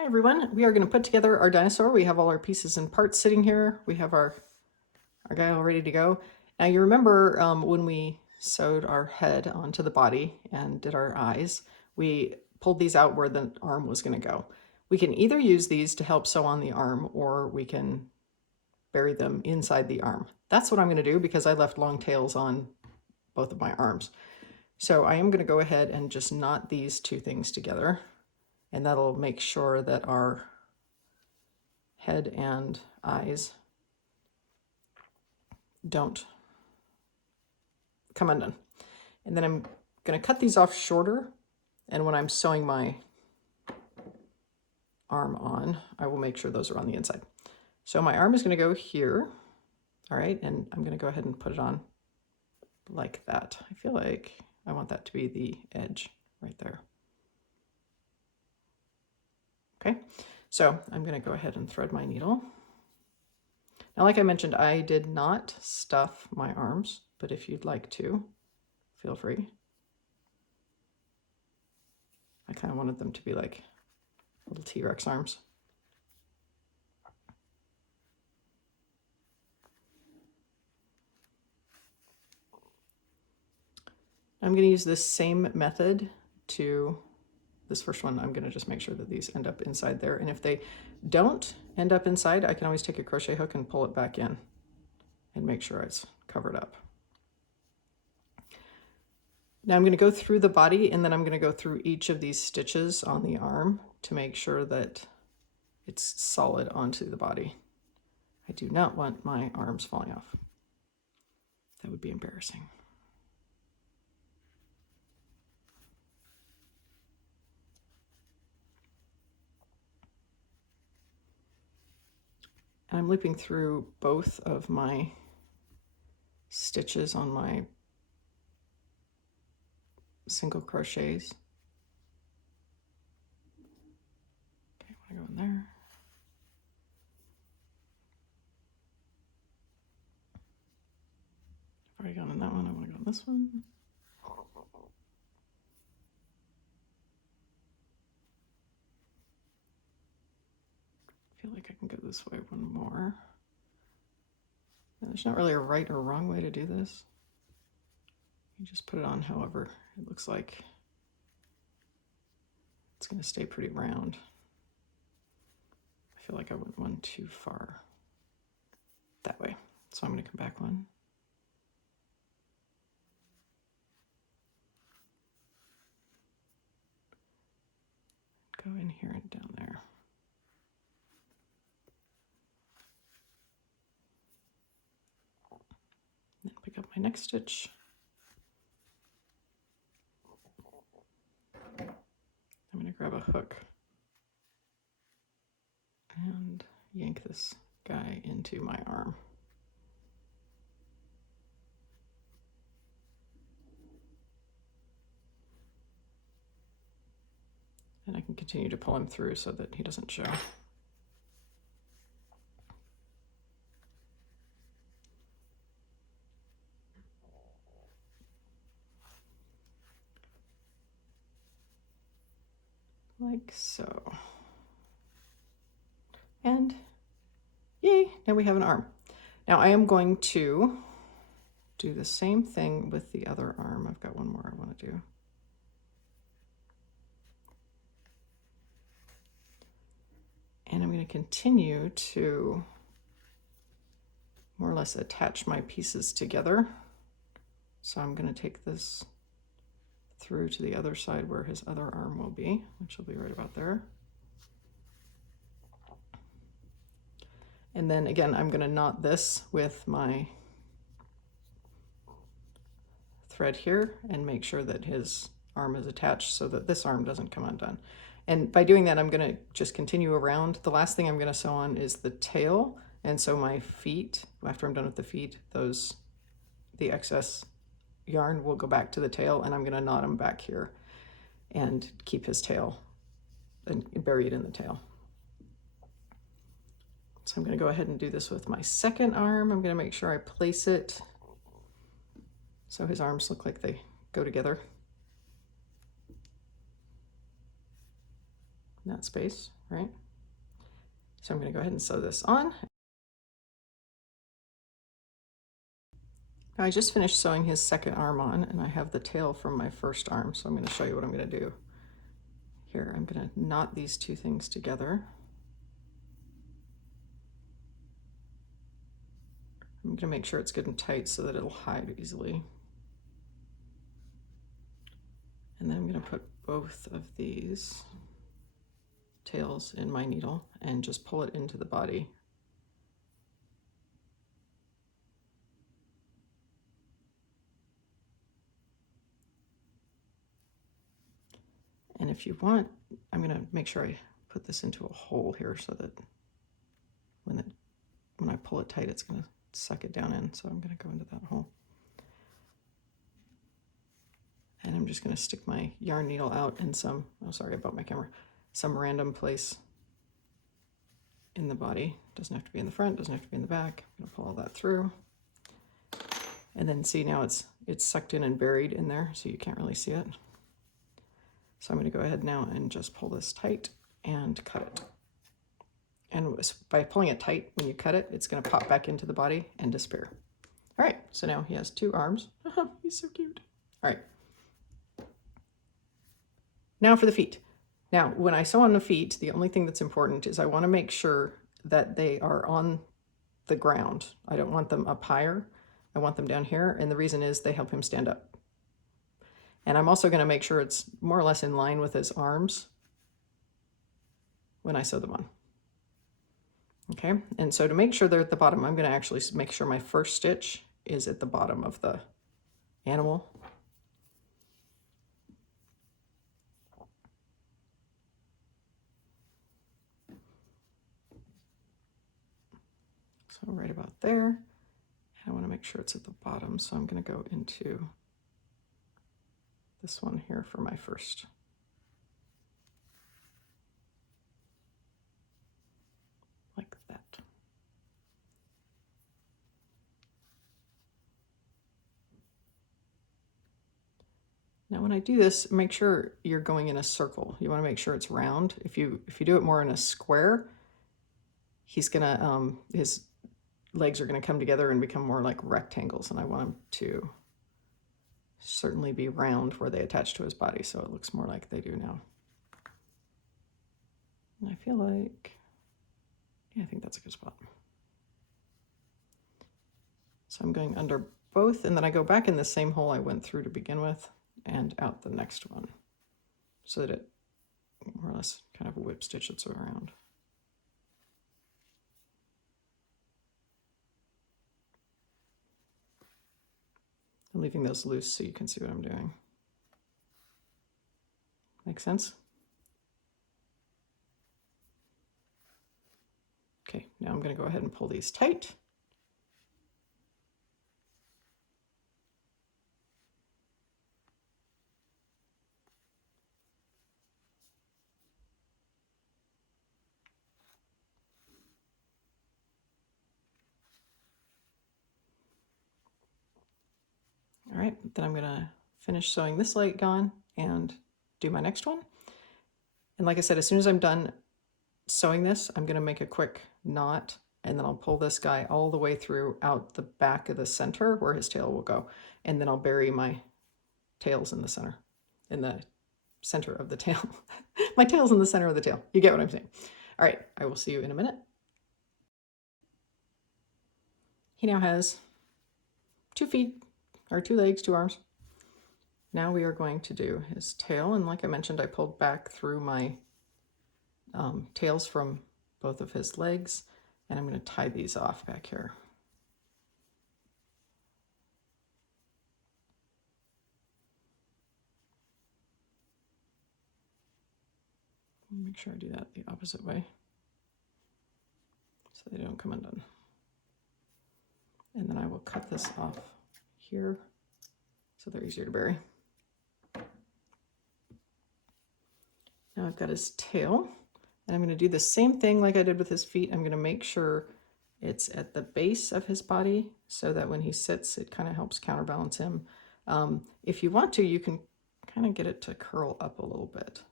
Hi everyone, we are going to put together our dinosaur. We have all our pieces and parts sitting here. We have our guy all ready to go. Now you remember when we sewed our head onto the body and did our eyes, we pulled these out where the arm was going to go. We can either use these to help sew on the arm or we can bury them inside the arm. That's what I'm going to do because I left long tails on both of my arms. So I am going to go ahead and just knot these two things together. And that'll make sure that our head and eyes don't come undone. And then I'm going to cut these off shorter. And when I'm sewing my arm on, I will make sure those are on the inside. So my arm is going to go here. All right. And I'm going to go ahead and put it on like that. I feel like I want that to be the edge right there. Okay, so I'm going to go ahead and thread my needle. Now, like I mentioned, I did not stuff my arms, but if you'd like to, feel free. I kind of wanted them to be like little T-Rex arms. I'm going to use this same method to this first one. I'm going to just make sure that these end up inside there. And if they don't end up inside, I can always take a crochet hook and pull it back in and make sure it's covered up. Now I'm going to go through the body and then I'm going to go through each of these stitches on the arm to make sure that it's solid onto the body. I do not want my arms falling off. That would be embarrassing. And I'm looping through both of my stitches on my single crochets. Okay, I want to go in there. I've already gone in that one, I want to go in this one. I feel like I can go this way one more. There's not really a right or wrong way to do this. You just put it on however it looks like it's going to stay pretty round. I feel like I went one too far that way. So I'm going to come back one. Go in here and down there. Then pick up my next stitch. I'm going to grab a hook and yank this guy into my arm. And I can continue to pull him through so that he doesn't show. Like so. And yay, now we have an arm. Now I am going to do the same thing with the other arm. I've got one more I want to do. And I'm going to continue to more or less attach my pieces together. So I'm going to take this through to the other side where his other arm will be, which will be right about there. And then again, I'm going to knot this with my thread here and make sure that his arm is attached so that this arm doesn't come undone. And by doing that, I'm going to just continue around. The last thing I'm going to sew on is the tail. And so my feet, after I'm done with the feet, the excess yarn will go back to the tail, and I'm going to knot him back here and keep his tail and bury it in the tail. So I'm going to go ahead and do this with my second arm. I'm going to make sure I place it so his arms look like they go together. in that space, right? So I'm going to go ahead and sew this on. I just finished sewing his second arm on, and I have the tail from my first arm, so I'm going to show you what I'm going to do. Here, I'm going to knot these two things together. I'm going to make sure it's good and tight so that it'll hide easily. And then I'm going to put both of these tails in my needle and just pull it into the body. And if you want, I'm going to make sure I put this into a hole here so that when I pull it tight, it's going to suck it down in. So I'm going to go into that hole. And I'm just going to stick my yarn needle out in some, oh sorry about my camera, some random place in the body. Doesn't have to be in the front, doesn't have to be in the back. I'm going to pull all that through. And then see, now it's sucked in and buried in there, so you can't really see it. So I'm going to go ahead now and just pull this tight and cut it. And by pulling it tight, when you cut it, it's going to pop back into the body and disappear. All right, so now he has two arms. He's so cute. All right. Now for the feet. Now, when I sew on the feet, the only thing that's important is I want to make sure that they are on the ground. I don't want them up higher. I want them down here, and the reason is they help him stand up. And I'm also going to make sure it's more or less in line with his arms when I sew them on. Okay, and so to make sure they're at the bottom, I'm going to actually make sure my first stitch is at the bottom of the animal. So right about there, and I want to make sure it's at the bottom, so I'm going to go into this one here for my first. Like that. Now when I do this, make sure you're going in a circle. You want to make sure it's round. If you do it more in a square, he's gonna his legs are gonna come together and become more like rectangles, and I want him to certainly be round where they attach to his body, so it looks more like they do now. And I feel like, yeah, I think that's a good spot. So I'm going under both, and then I go back in the same hole I went through to begin with and out the next one, so that it more or less kind of whip stitches around. I'm leaving those loose so you can see what I'm doing. Make sense? Okay, now I'm going to go ahead and pull these tight. All right, then I'm going to finish sewing this leg on and do my next one. And like I said, as soon as I'm done sewing this, I'm going to make a quick knot, and then I'll pull this guy all the way through out the back of the center where his tail will go. And then I'll bury my tails in the center of the tail. My tail's in the center of the tail. You get what I'm saying. All right, I will see you in a minute. He now has 2 feet, or 2 legs, 2 arms. Now we are going to do his tail, and like I mentioned, I pulled back through my tails from both of his legs, and I'm going to tie these off back here. Make sure I do that the opposite way so they don't come undone. And then I will cut this off here so they're easier to bury. Now I've got his tail, and I'm going to do the same thing like I did with his feet. I'm going to make sure it's at the base of his body so that when he sits, it kind of helps counterbalance him. If you want to, you can kind of get it to curl up a little bit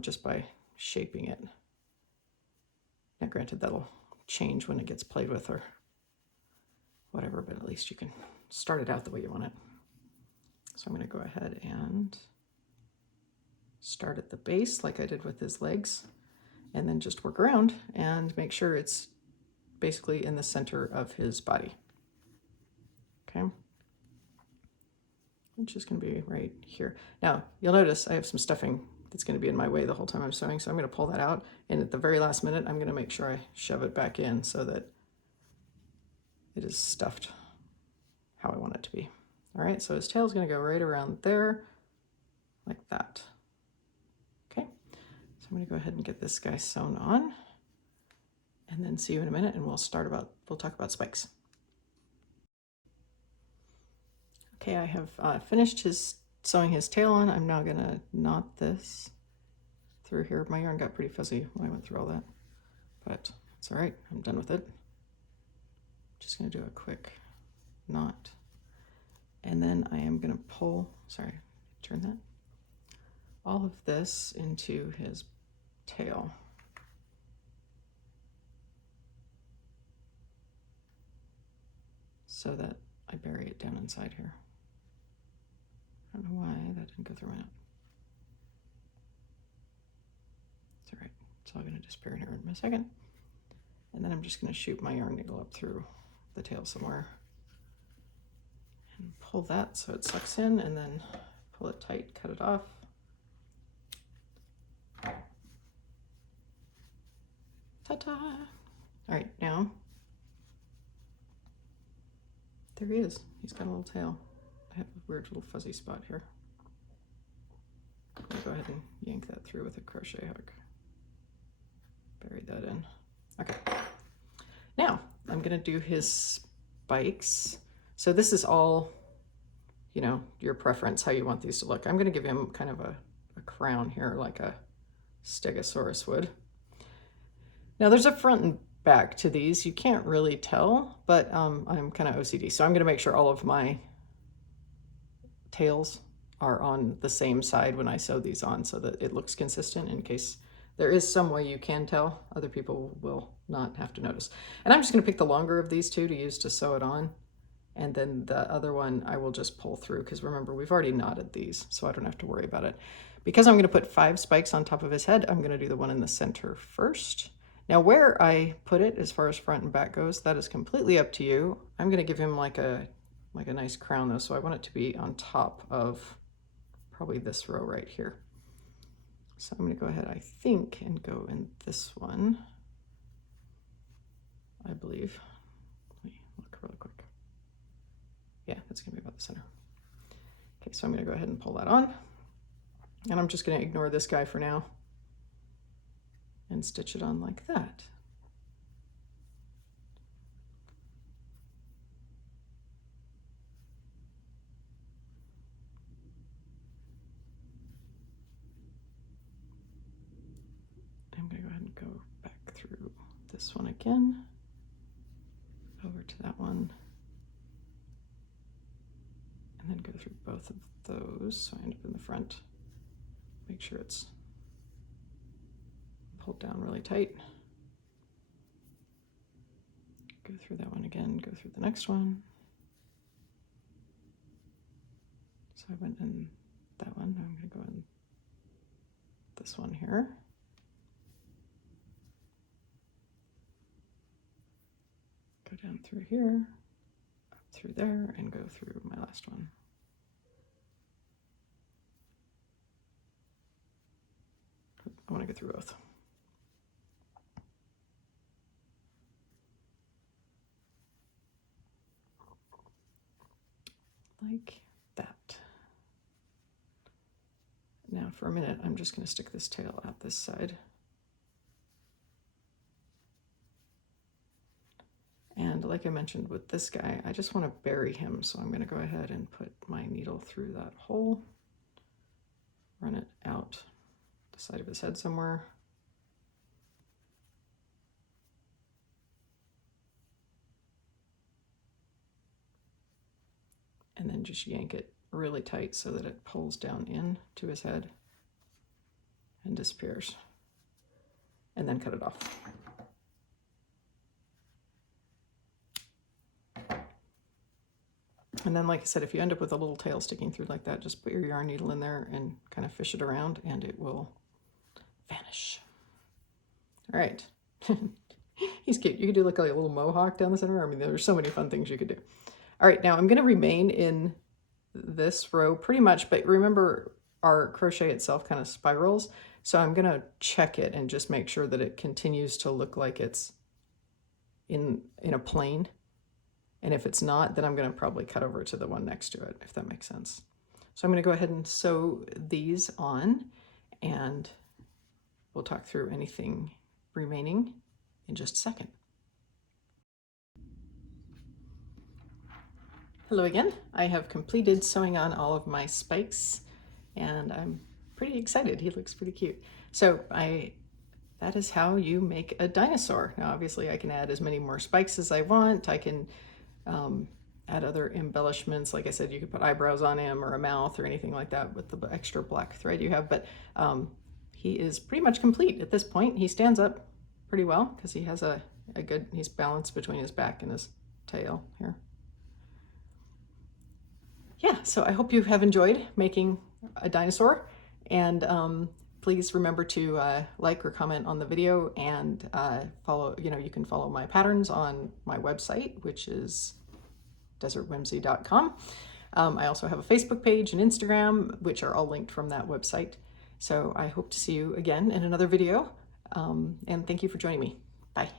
just by shaping it. Now granted, that'll change when it gets played with or whatever, but at least you can start it out the way you want it. So I'm going to go ahead and start at the base like I did with his legs, and then just work around and make sure it's basically in the center of his body. Okay. Which is going to be right here. Now, you'll notice I have some stuffing that's going to be in my way the whole time I'm sewing, so I'm going to pull that out, and at the very last minute, I'm going to make sure I shove it back in so that it is stuffed how I want it to be. All right, so his tail is going to go right around there, like that. Okay, so I'm going to go ahead and get this guy sewn on, and then see you in a minute, and we'll talk about spikes. Okay, I have finished sewing his tail on. I'm now gonna knot this through here. My yarn got pretty fuzzy when I went through all that, but it's all right, I'm done with it. Just gonna do a quick knot. And then I am gonna pull, sorry, turn that, all of this into his tail. So that I bury it down inside here. I don't know why that didn't go through my knot. It's all right, it's all gonna disappear in here in a second. And then I'm just gonna shoot my yarn needle up through the tail somewhere and pull that so it sucks in, and then pull it tight, cut it off. Ta-ta! All right, now, there he is. He's got a little tail. I have a weird little fuzzy spot here. I'm gonna go ahead and yank that through with a crochet hook. Bury that in. Okay. Now, I'm gonna do his spikes. So this is all, you know, your preference, how you want these to look. I'm gonna give him kind of a crown here, like a stegosaurus would. Now there's a front and back to these. You can't really tell, but I'm kind of OCD. So I'm gonna make sure all of my tails are on the same side when I sew these on so that it looks consistent, in case there is some way you can tell. Other people will not have to notice. And I'm just gonna pick the longer of these two to use to sew it on. And then the other one I will just pull through, because remember, we've already knotted these, so I don't have to worry about it. Because I'm gonna put 5 spikes on top of his head, I'm gonna do the one in the center first. Now where I put it, as far as front and back goes, that is completely up to you. I'm gonna give him like a nice crown though, so I want it to be on top of probably this row right here. So I'm gonna go ahead, I think, and go in this one, I believe. Let me look really quick. Yeah, that's gonna be about the center. Okay, so I'm gonna go ahead and pull that on, and I'm just gonna ignore this guy for now and stitch it on like that. I'm gonna go ahead and go back through this one again, over to that one, and then go through both of those, so I end up in the front. Make sure it's pulled down really tight. Go through that one again, go through the next one. So I went in that one, I'm gonna go in this one here. Go down through here, up through there, and go through my last one. I want to go through both. Like that. Now for a minute, I'm just going to stick this tail out this side. And like I mentioned with this guy, I just want to bury him, so I'm going to go ahead and put my needle through that hole, run it out the side of his head somewhere. And then just yank it really tight so that it pulls down in to his head and disappears. and then cut it off. And then, like I said, if you end up with a little tail sticking through like that, just put your yarn needle in there and kind of fish it around and it will vanish. All right. He's cute. You could do like a little mohawk down the center. I mean, there's so many fun things you could do. All right, now I'm going to remain in this row pretty much, but remember our crochet itself kind of spirals. So I'm going to check it and just make sure that it continues to look like it's in a plane. And if it's not, then I'm going to probably cut over to the one next to it, if that makes sense. So I'm going to go ahead and sew these on, and we'll talk through anything remaining in just a second. Hello again. I have completed sewing on all of my spikes, and I'm pretty excited. He looks pretty cute. So that is how you make a dinosaur. Now, obviously, I can add as many more spikes as I want. I can add other embellishments. Like I said, you could put eyebrows on him or a mouth or anything like that with the extra black thread you have, but he is pretty much complete at this point. He stands up pretty well because he has he's balanced between his back and his tail here. Yeah, so I hope you have enjoyed making a dinosaur, and please remember to like or comment on the video, and follow, you can follow my patterns on my website, which is desertwhimsy.com. I also have a Facebook page and Instagram, which are all linked from that website. So I hope to see you again in another video, and thank you for joining me. Bye.